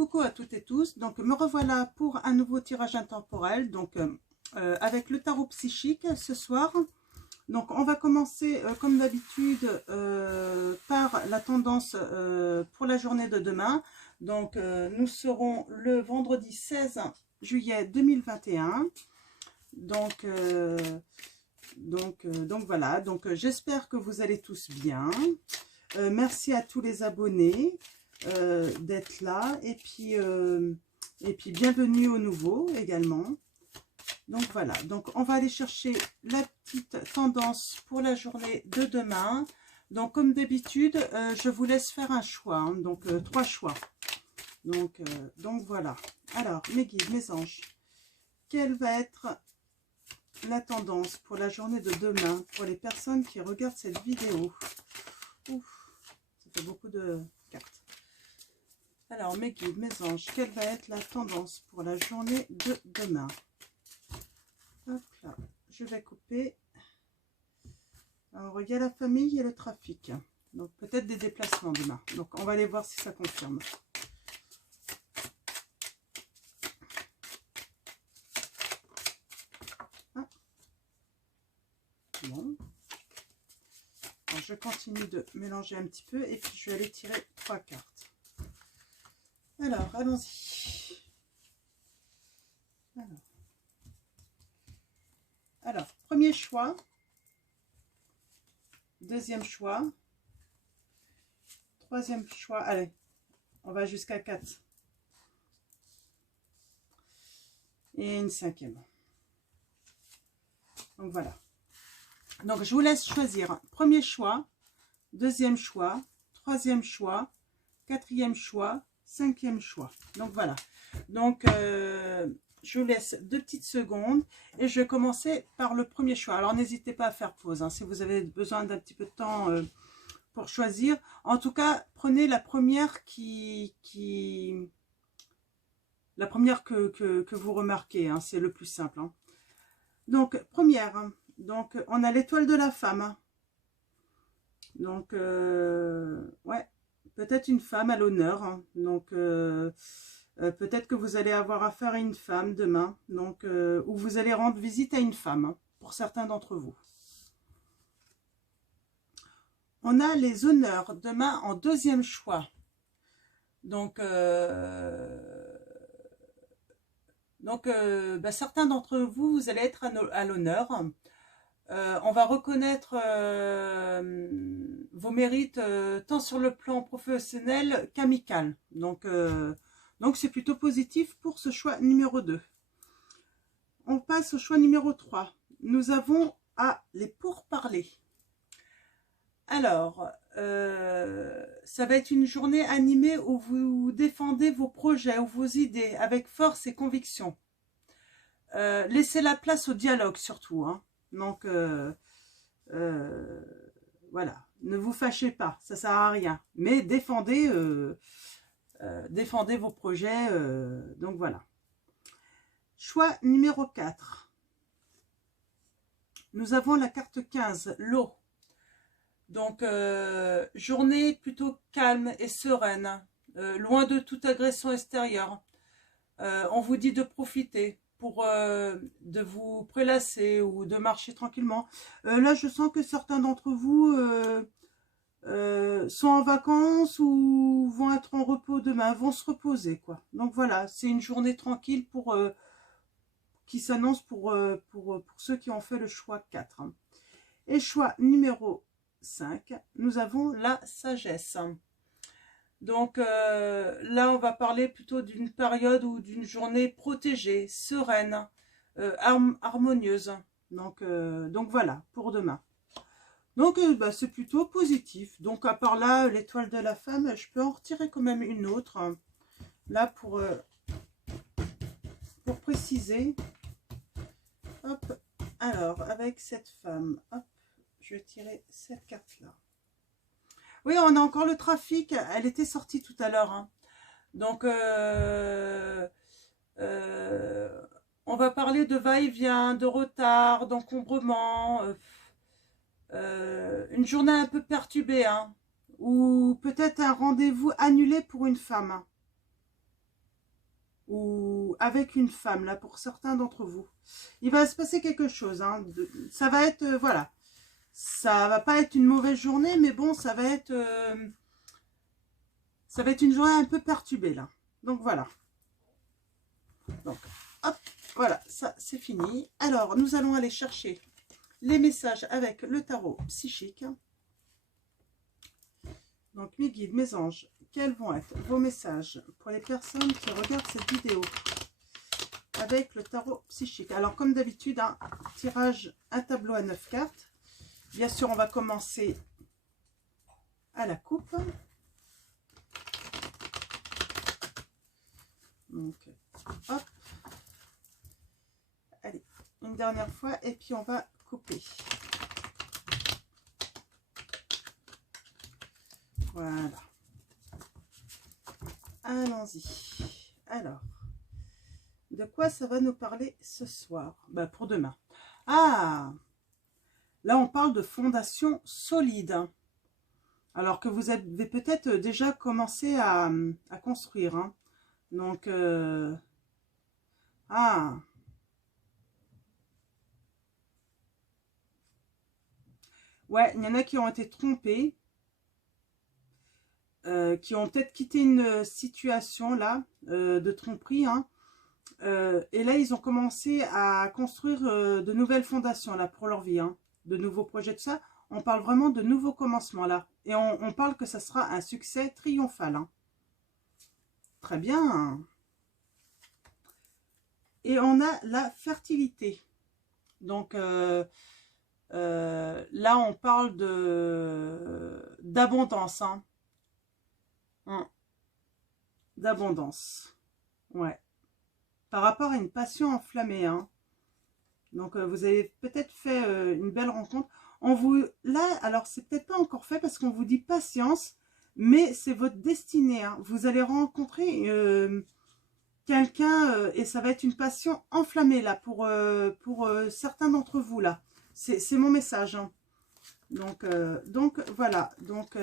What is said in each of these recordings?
coucou à toutes et tous, donc me revoilà pour un nouveau tirage intemporel, donc avec le tarot psychique ce soir. Donc on va commencer comme d'habitude par la tendance pour la journée de demain. Donc nous serons le vendredi 16 juillet 2021. Donc voilà, donc j'espère que vous allez tous bien. Merci à tous les abonnés d'être là et puis bienvenue aux nouveaux également. Donc voilà, donc on va aller chercher la petite tendance pour la journée de demain. Donc comme d'habitude, je vous laisse faire un choix, hein, donc 3 choix. Donc voilà. Alors mes guides, mes anges, quelle va être la tendance pour la journée de demain pour les personnes qui regardent cette vidéo? Ouf, ça fait beaucoup de cartes. Alors mes guides, mes anges, quelle va être la tendance pour la journée de demain? Hop là, je vais couper. Alors il y a la famille et le trafic, donc peut-être des déplacements demain, donc on va aller voir si ça confirme. Ah. Bon, alors, je continue de mélanger un petit peu et puis je vais aller tirer 3 cartes. Alors allons-y. Alors, premier choix, deuxième choix, troisième choix, allez, on va jusqu'à 4. Et une cinquième. Donc voilà. Donc je vous laisse choisir premier choix, deuxième choix, troisième choix, quatrième choix, cinquième choix. Donc voilà. Donc je vous laisse 2 petites secondes et je vais commencer par le premier choix. Alors n'hésitez pas à faire pause hein, si vous avez besoin d'un petit peu de temps pour choisir. En tout cas, prenez la première la première que vous remarquez, hein, c'est le plus simple. Hein. Donc première, donc on a l'étoile de la femme. Donc ouais, peut-être une femme à l'honneur. Hein. Donc peut-être que vous allez avoir affaire à une femme demain, donc ou vous allez rendre visite à une femme, hein, pour certains d'entre vous. On a les honneurs demain en deuxième choix. Donc, certains d'entre vous, vous allez être à l'honneur. On va reconnaître vos mérites tant sur le plan professionnel qu'amical. Donc c'est plutôt positif pour ce choix numéro 2. On passe au choix numéro 3. Nous avons les pourparlers. Alors, ça va être une journée animée où vous défendez vos projets ou vos idées avec force et conviction. Laissez la place au dialogue surtout. Hein. Donc, voilà. Ne vous fâchez pas, ça ne sert à rien. Mais défendez... défendez vos projets, donc voilà. Choix numéro 4. Nous avons la carte 15, l'eau. Donc, journée plutôt calme et sereine, loin de toute agression extérieure. On vous dit de profiter pour de vous prélasser ou de marcher tranquillement. Là, je sens que certains d'entre vous... sont en vacances ou vont être en repos demain, vont se reposer quoi. Donc voilà, c'est une journée tranquille pour qui s'annonce pour ceux qui ont fait le choix 4. Et choix numéro 5, nous avons la sagesse. Donc là, on va parler plutôt d'une période ou d'une journée protégée, sereine, harmonieuse. Donc voilà, pour demain. Donc, c'est plutôt positif. Donc, à part là, l'étoile de la femme, je peux en retirer quand même une autre. Hein, là, pour préciser. Hop. Alors, avec cette femme, hop, je vais tirer cette carte-là. Oui, on a encore le trafic. Elle était sortie tout à l'heure. Hein. Donc, on va parler de va-et-vient, de retard, d'encombrement... une journée un peu perturbée, hein, ou peut-être un rendez-vous annulé pour une femme. ou avec une femme, là, pour certains d'entre vous. Il va se passer quelque chose, hein, ça va être, voilà, ça va pas être une mauvaise journée, mais bon, ça va être une journée un peu perturbée, là. Donc, voilà. Donc, hop, voilà, ça, c'est fini. Alors, nous allons aller chercher les messages avec le tarot psychique. Donc, mes guides, mes anges, quels vont être vos messages pour les personnes qui regardent cette vidéo avec le tarot psychique? Alors, comme d'habitude, un tirage, un tableau à 9 cartes. Bien sûr, on va commencer à la coupe. Donc, hop. Allez, une dernière fois, et puis on va couper. Voilà. Allons-y. Alors, de quoi ça va nous parler ce soir? Ben, pour demain. Ah, là on parle de fondation solide. Alors que vous avez peut-être déjà commencé à construire. Hein. Donc, ah, ouais, il y en a qui ont été trompés. Qui ont peut-être quitté une situation là de tromperie, hein, et là ils ont commencé à construire de nouvelles fondations là pour leur vie, hein, de nouveaux projets, tout ça. On parle vraiment de nouveaux commencements là, et on parle que ça sera un succès triomphal, hein. Très bien. Et on a la fertilité, donc là on parle de d'abondance, hein. D'abondance, ouais, par rapport à une passion enflammée, hein. Donc vous avez peut-être fait une belle rencontre. On vous, là, alors c'est peut-être pas encore fait parce qu'on vous dit patience, mais c'est votre destinée, hein. Vous allez rencontrer quelqu'un et ça va être une passion enflammée là pour certains d'entre vous là. C'est mon message, hein. Donc voilà, donc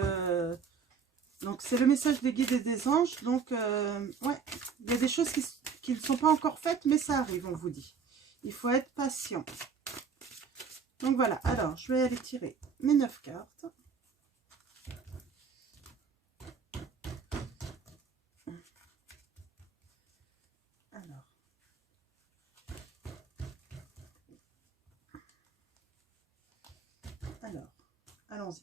c'est le message des guides et des anges. Donc ouais, il y a des choses qui ne sont pas encore faites, mais ça arrive, on vous dit. Il faut être patient. Donc voilà, alors je vais aller tirer mes 9 cartes. Alors allons-y.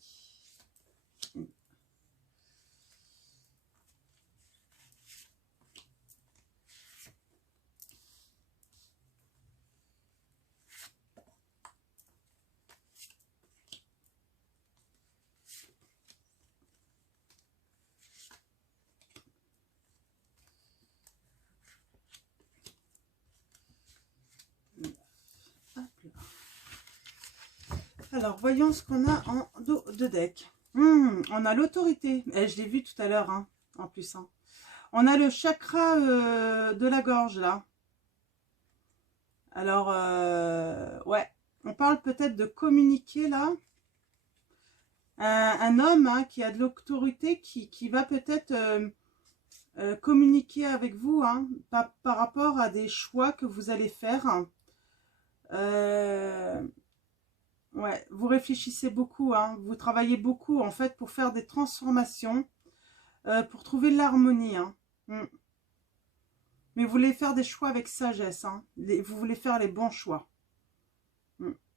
Alors, voyons ce qu'on a en dos de deck. On a l'autorité. Je l'ai vu tout à l'heure, hein, en plus. Hein. On a le chakra de la gorge, là. Alors, ouais. On parle peut-être de communiquer, là. Un homme hein, qui a de l'autorité, qui va peut-être communiquer avec vous hein, par rapport à des choix que vous allez faire. Ouais, vous réfléchissez beaucoup, hein, vous travaillez beaucoup en fait pour faire des transformations, pour trouver l'harmonie. Hein. Mais vous voulez faire des choix avec sagesse, hein, vous voulez faire les bons choix.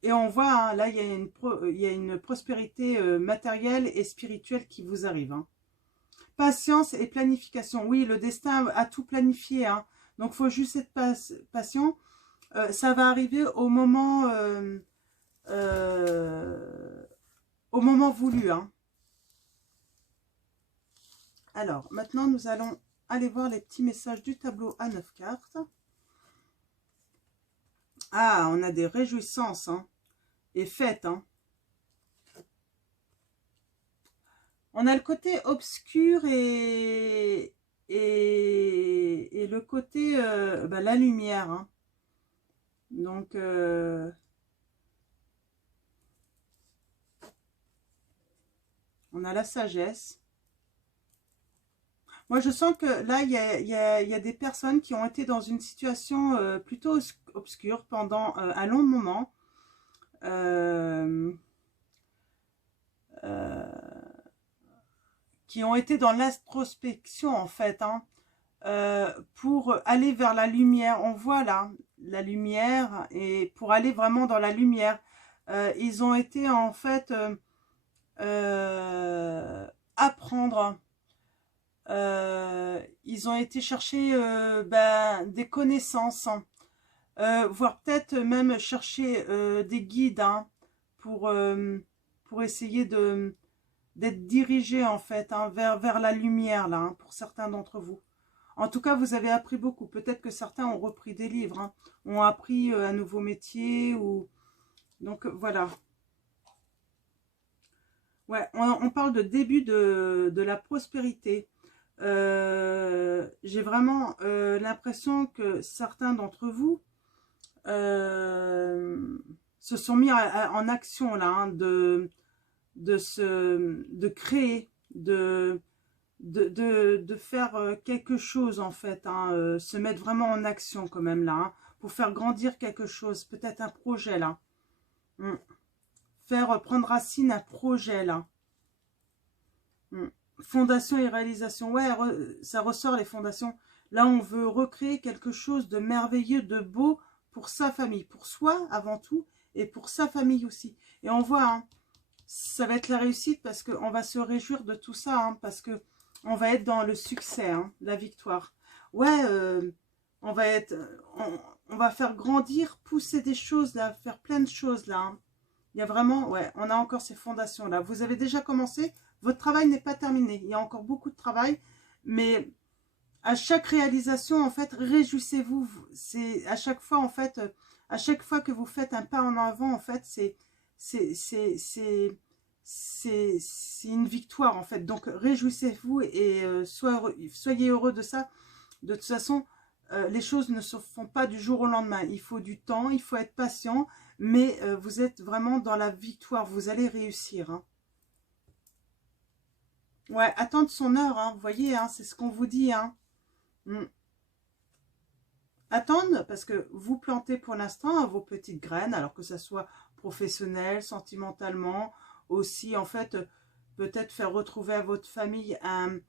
Et on voit, hein, là, il y a une prospérité matérielle et spirituelle qui vous arrive. Hein. Patience et planification. Oui, le destin a tout planifié. Hein. Donc, il faut juste être patient. Ça va arriver au moment voulu. Hein. Alors, maintenant, nous allons aller voir les petits messages du tableau à 9 cartes. Ah, on a des réjouissances hein, et fêtes. Hein. On a le côté obscur et le côté, la lumière. Hein. Donc, on a la sagesse. Moi, je sens que là, il y a des personnes qui ont été dans une situation plutôt obscure pendant un long moment. Euh, euh, qui ont été dans l'introspection, en fait, hein, pour aller vers la lumière. On voit là la lumière, et pour aller vraiment dans la lumière, ils ont été, en fait, apprendre. Ils ont été chercher des connaissances, voire peut-être même chercher des guides, hein, pour essayer d'être dirigés en fait, hein, vers la lumière là, hein, pour certains d'entre vous. En tout cas, vous avez appris beaucoup. Peut-être que certains ont repris des livres, hein, ont appris un nouveau métier, ou donc voilà. Ouais, on parle de début de la prospérité. J'ai vraiment l'impression que certains d'entre vous se sont mis en action là, hein, de créer, de faire quelque chose en fait, hein, se mettre vraiment en action quand même là, hein, pour faire grandir quelque chose, peut-être un projet là. Faire prendre racine un projet là. Fondation et réalisation, ouais, ça ressort les fondations. Là, on veut recréer quelque chose de merveilleux, de beau pour sa famille, pour soi avant tout, et pour sa famille aussi. Et on voit, hein, ça va être la réussite parce qu'on va se réjouir de tout ça, hein, parce que on va être dans le succès, hein, la victoire. Ouais, on va être, on va faire grandir, pousser des choses là, faire plein de choses là. Hein. Il y a vraiment, ouais, on a encore ces fondations là. Vous avez déjà commencé. Votre travail n'est pas terminé. Il y a encore beaucoup de travail. Mais à chaque réalisation, en fait, réjouissez-vous. C'est à chaque fois, en fait, à chaque fois que vous faites un pas en avant, en fait, c'est une victoire, en fait. Donc, réjouissez-vous et soyez heureux de ça. De toute façon, les choses ne se font pas du jour au lendemain. Il faut du temps, il faut être patient. Mais vous êtes vraiment dans la victoire. Vous allez réussir, hein. Ouais, attendre son heure, hein, vous voyez, hein, c'est ce qu'on vous dit. Hein. Attendre, parce que vous plantez pour l'instant, hein, vos petites graines, alors que ça soit professionnel, sentimentalement, aussi, en fait, peut-être faire retrouver à votre famille un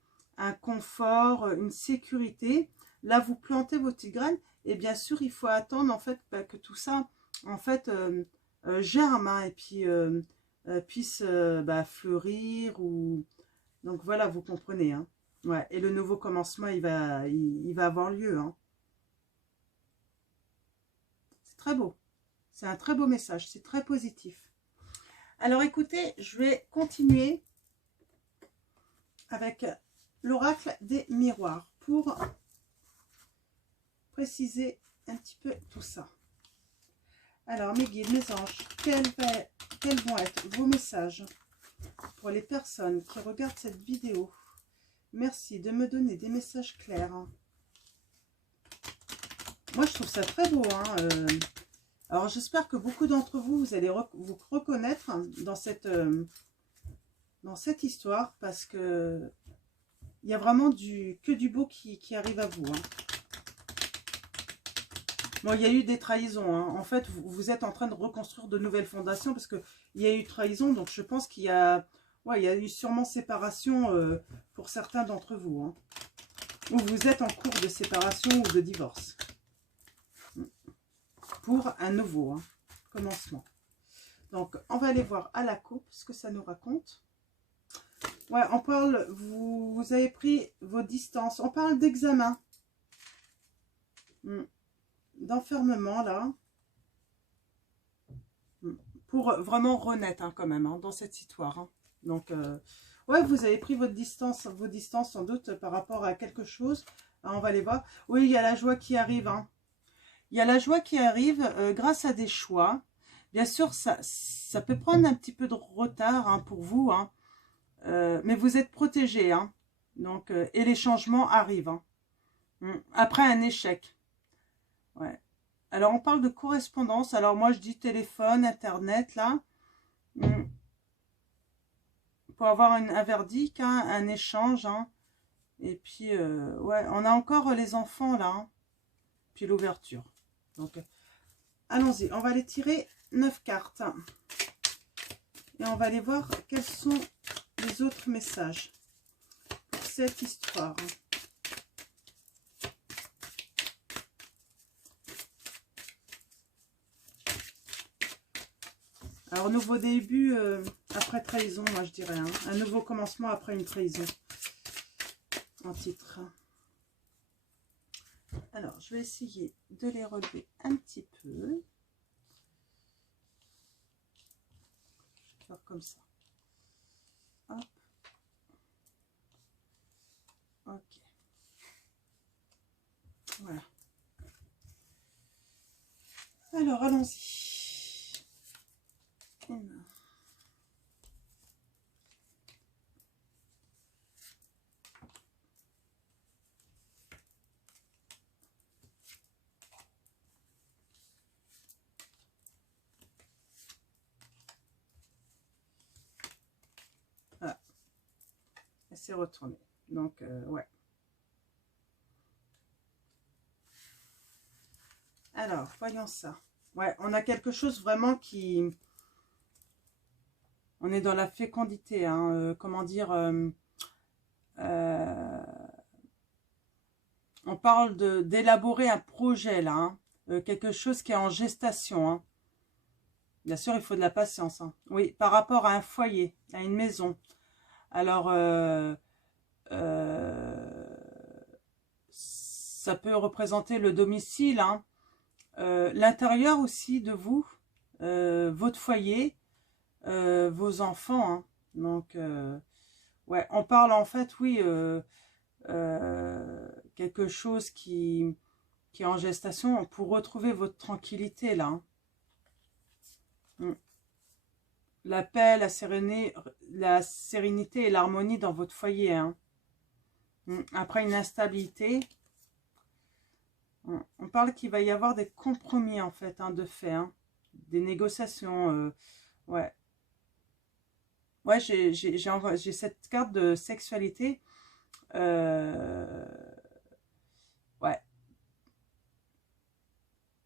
confort, une sécurité. Là, vous plantez vos petites graines, et bien sûr, il faut attendre, en fait, que tout ça, en fait, germe, hein, et puis puisse fleurir, ou... Donc voilà, vous comprenez. Hein. Ouais, et le nouveau commencement, il va avoir lieu. Hein. C'est très beau. C'est un très beau message. C'est très positif. Alors écoutez, je vais continuer avec l'oracle des miroirs pour préciser un petit peu tout ça. Alors mes guides, mes anges, quels vont être vos messages pour les personnes qui regardent cette vidéo? Merci de me donner des messages clairs. Moi, je trouve ça très beau. Hein. Alors, j'espère que beaucoup d'entre vous, vous allez vous reconnaître dans cette histoire, parce que il y a vraiment que du beau qui arrive à vous. Hein. Bon, il y a eu des trahisons. Hein. En fait, vous êtes en train de reconstruire de nouvelles fondations, parce qu'il y a eu trahison. Donc, je pense qu'il y a... Ouais, il y a eu sûrement séparation pour certains d'entre vous. Hein. Ou vous êtes en cours de séparation ou de divorce. Pour un nouveau commencement. Donc, on va aller voir à la coupe ce que ça nous raconte. Ouais, on parle... Vous avez pris vos distances. On parle d'examen. D'enfermement, là. Pour vraiment renaître, hein, quand même, hein, dans cette histoire. Hein. Donc, ouais, vous avez pris vos distances sans doute par rapport à quelque chose. Alors, on va les voir. Oui, il y a la joie qui arrive. Hein. Il y a la joie qui arrive grâce à des choix. Bien sûr, ça peut prendre un petit peu de retard, hein, pour vous. Hein. Mais vous êtes protégés. Hein. Donc, et les changements arrivent. Hein. Après un échec. Ouais. Alors, on parle de correspondance. Alors, moi, je dis téléphone, internet, là. Pour avoir un verdict, hein, un échange. Hein. Et puis, ouais, on a encore les enfants là, hein. Puis l'ouverture. Donc, allons-y, on va les tirer 9 cartes. Et on va aller voir quels sont les autres messages pour cette histoire. Alors, nouveau début après trahison, moi je dirais. Hein. Un nouveau commencement après une trahison. En titre. Alors, je vais essayer de les relever un petit peu. Je vais faire comme ça. Hop. Ok. Voilà. Alors, allons-y. Voilà. Elle s'est retournée. Donc, ouais. Alors, voyons ça. Ouais, on a quelque chose vraiment qui... On est dans la fécondité, hein, comment dire... on parle d'élaborer un projet, là. Hein, quelque chose qui est en gestation. Hein. Bien sûr, il faut de la patience. Hein. Oui, par rapport à un foyer, à une maison. Alors, ça peut représenter le domicile, hein. L'intérieur aussi de vous, votre foyer, vos enfants. Hein. Donc, ouais, on parle en fait, oui, quelque chose qui est en gestation pour retrouver votre tranquillité, là. Hein. La paix, la sérénité et l'harmonie dans votre foyer. Hein. Après une instabilité, on parle qu'il va y avoir des compromis, en fait, hein, de fait. Hein. Des négociations. Ouais. Ouais, j'ai cette carte de sexualité. Ouais.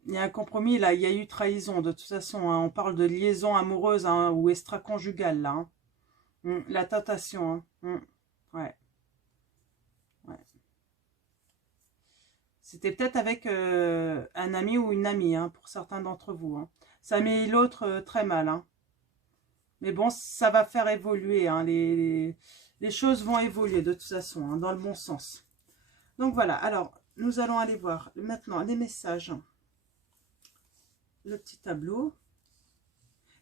Il y a un compromis, là. Il y a eu trahison, de toute façon. Hein. On parle de liaison amoureuse, hein, ou extra-conjugale, là. Hein. La tentation. Hein. Ouais. Ouais. C'était peut-être avec un ami ou une amie, hein, pour certains d'entre vous. Hein. Ça met l'autre très mal. Hein. Mais bon, ça va faire évoluer. Hein. Les choses vont évoluer de toute façon, hein, dans le bon sens. Donc voilà, alors, nous allons aller voir maintenant les messages. Le petit tableau.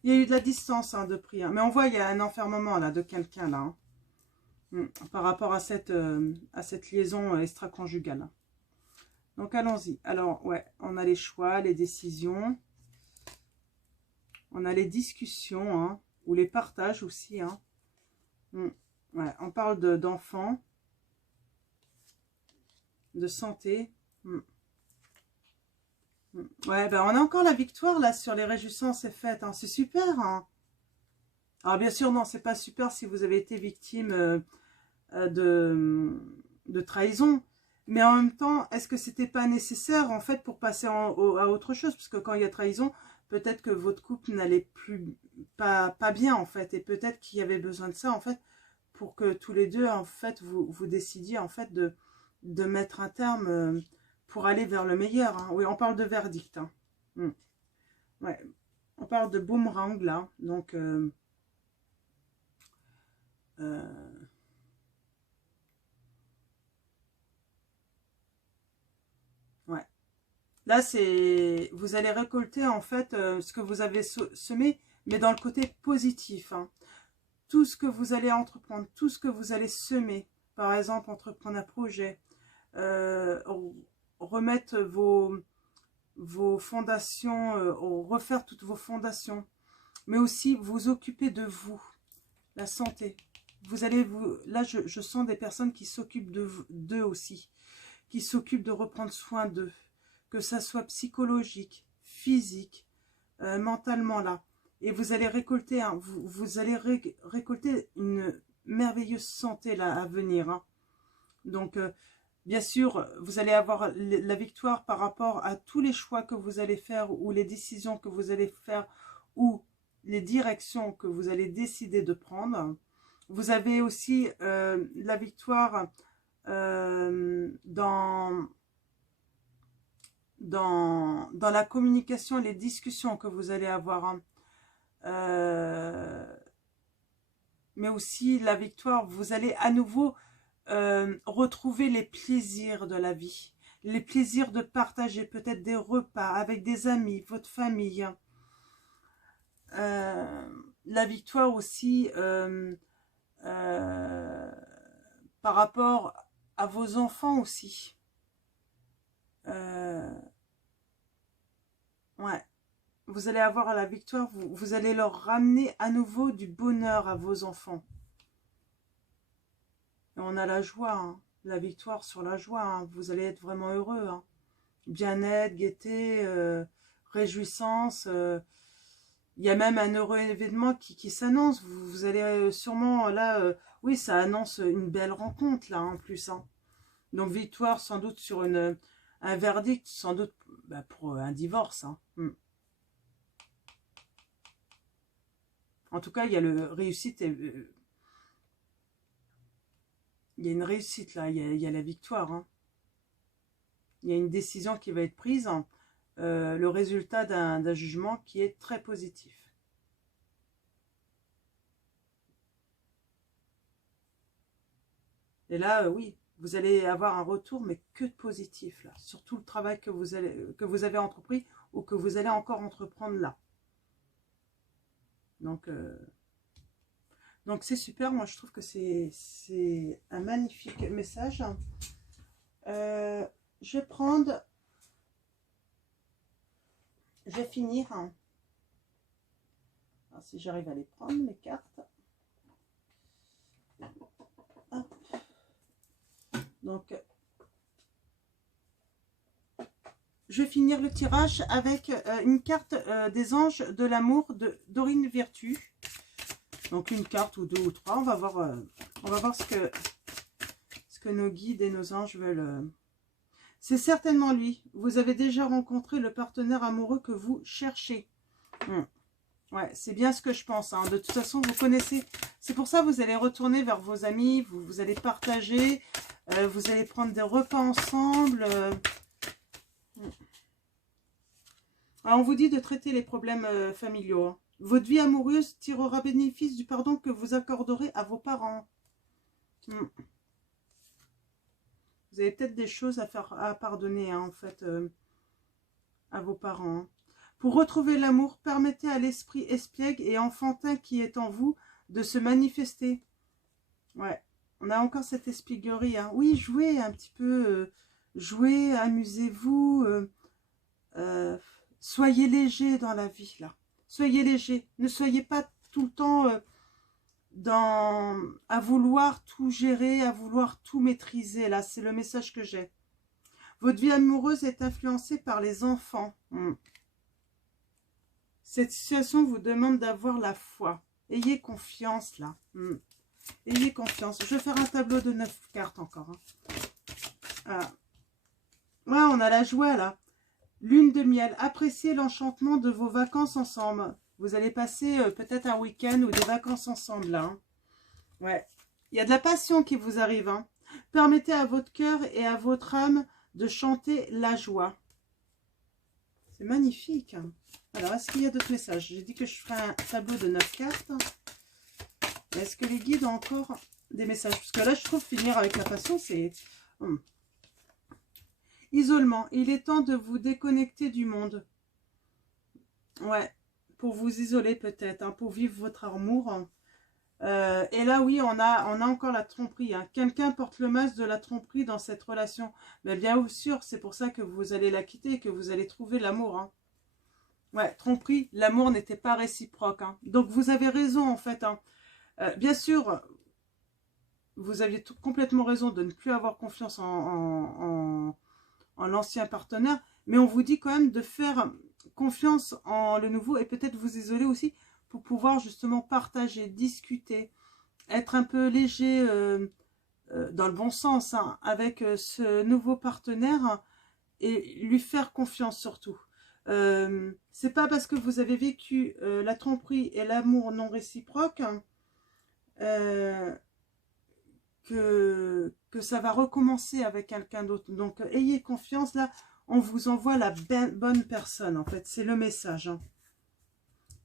Il y a eu de la distance, hein, de prix. Hein. Mais on voit, il y a un enfermement là de quelqu'un là. Hein, par rapport à cette liaison extra-conjugale. Donc allons-y. Alors, ouais, on a les choix, les décisions. On a les discussions, hein, ou les partages aussi. Hein. Ouais, on parle d'enfants, de santé. Ouais, ben on a encore la victoire là sur les réjouissances et fêtes. Hein. C'est super. Hein. Alors bien sûr, non, c'est pas super si vous avez été victime de trahison. Mais en même temps, est-ce que c'était pas nécessaire en fait pour passer à autre chose? Parce que quand il y a trahison, peut-être que votre couple n'allait pas bien en fait. Et peut-être qu'il y avait besoin de ça en fait pour que tous les deux en fait vous décidiez en fait de mettre un terme pour aller vers le meilleur. Hein. Oui, on parle de verdict. Hein. Ouais. On parle de boomerang là. Donc ouais. Là, vous allez récolter en fait ce que vous avez semé, mais dans le côté positif. Hein. Tout ce que vous allez entreprendre, tout ce que vous allez semer, par exemple, entreprendre un projet, remettre vos fondations, refaire toutes vos fondations, mais aussi vous occuper de vous, la santé. Vous allez là, je sens des personnes qui s'occupent d'eux aussi, qui s'occupent de reprendre soin d'eux, que ça soit psychologique, physique, mentalement là. Et vous allez récolter, hein, vous allez récolter une merveilleuse santé là à venir. Hein. Donc, bien sûr, vous allez avoir la victoire par rapport à tous les choix que vous allez faire ou les décisions que vous allez faire ou les directions que vous allez décider de prendre. Vous avez aussi la victoire dans la communication, les discussions que vous allez avoir. Hein. Mais aussi la victoire, vous allez à nouveau retrouver les plaisirs de la vie. Les plaisirs de partager peut-être des repas avec des amis, votre famille. La victoire aussi par rapport à vos enfants aussi. Ouais. Vous allez avoir la victoire, vous allez leur ramener à nouveau du bonheur à vos enfants. Et on a la joie, hein, la victoire sur la joie. Hein. Vous allez être vraiment heureux. Hein. Bien-être, gaieté, réjouissance. Il y a même un heureux événement qui s'annonce. Vous allez sûrement, là, oui, ça annonce une belle rencontre, là, en plus. Hein. Donc, victoire sans doute sur un verdict, sans doute bah, pour un divorce. Hein. En tout cas, il y a le réussite. Il y a une réussite là, il y a la victoire. Hein. Il y a une décision qui va être prise, hein, le résultat d'un jugement qui est très positif. Et là, oui, vous allez avoir un retour, mais que de positif là, sur tout le travail que vous avez entrepris ou que vous allez encore entreprendre là. Donc c'est super, moi je trouve que c'est un magnifique message. Je vais prendre, je vais finir. Alors, si j'arrive à les prendre, mes cartes. Hop. Donc, je vais finir le tirage avec une carte des anges de l'amour de Dorine Virtue. Donc une carte ou deux ou trois, on va voir ce que nos guides et nos anges veulent. C'est certainement lui. Vous avez déjà rencontré le partenaire amoureux que vous cherchez. Ouais, c'est bien ce que je pense. Hein. De toute façon, vous connaissez. C'est pour ça que vous allez retourner vers vos amis, vous allez partager, vous allez prendre des repas ensemble. Alors, on vous dit de traiter les problèmes familiaux. Hein. Votre vie amoureuse tirera bénéfice du pardon que vous accorderez à vos parents. Vous avez peut-être des choses à pardonner, hein, en fait, à vos parents. Hein. Pour retrouver l'amour, permettez à l'esprit espiègle et enfantin qui est en vous de se manifester. Ouais, on a encore cette espièglerie. Hein. Oui, jouez un petit peu, jouez, amusez-vous, soyez léger dans la vie, là. Soyez léger. Ne soyez pas tout le temps à vouloir tout gérer, à vouloir tout maîtriser. Là, c'est le message que j'ai. Votre vie amoureuse est influencée par les enfants. Cette situation vous demande d'avoir la foi. Ayez confiance, là. Ayez confiance. Je vais faire un tableau de 9 cartes encore. Hein. Ah. Ouais, on a la joie, là. Lune de miel. Appréciez l'enchantement de vos vacances ensemble. Vous allez passer peut-être un week-end ou des vacances ensemble, là. Hein. Ouais. Il y a de la passion qui vous arrive. Hein. Permettez à votre cœur et à votre âme de chanter la joie. C'est magnifique. Hein. Alors, est-ce qu'il y a d'autres messages? J'ai dit que je ferai un tableau de 9 cartes. Est-ce que les guides ont encore des messages? Parce que là, je trouve finir avec la passion, c'est... Isolement. Il est temps de vous déconnecter du monde. Ouais. Pour vous isoler peut-être, hein, pour vivre votre amour. Et là, oui, on a encore la tromperie. Hein. Quelqu'un porte le masque de la tromperie dans cette relation. Mais bien sûr, c'est pour ça que vous allez la quitter, que vous allez trouver l'amour. Hein. Ouais, tromperie, l'amour n'était pas réciproque. Hein. Donc, vous avez raison, en fait. Hein. Bien sûr, vous aviez complètement raison de ne plus avoir confiance en l'ancien partenaire. Mais on vous dit quand même de faire confiance en le nouveau et peut-être vous isoler aussi pour pouvoir justement partager, discuter, être un peu léger dans le bon sens, hein, avec ce nouveau partenaire et lui faire confiance surtout. C'est pas parce que vous avez vécu la tromperie et l'amour non réciproque hein, que ça va recommencer avec quelqu'un d'autre. Donc, ayez confiance. Là, on vous envoie la bonne personne, en fait. C'est le message. Hein.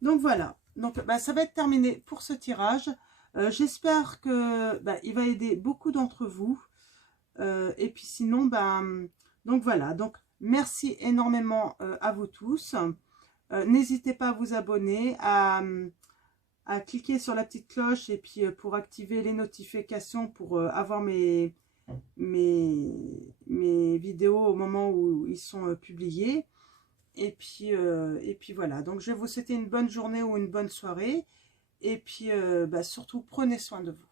Donc, voilà. Donc, bah, ça va être terminé pour ce tirage. J'espère que il va aider beaucoup d'entre vous. Et puis, sinon, donc, voilà. Donc, merci énormément à vous tous. N'hésitez pas à vous abonner, à cliquer sur la petite cloche et puis pour activer les notifications pour avoir mes vidéos au moment où ils sont publiés. Et puis voilà, donc je vais vous souhaiter une bonne journée ou une bonne soirée. Et puis surtout, prenez soin de vous.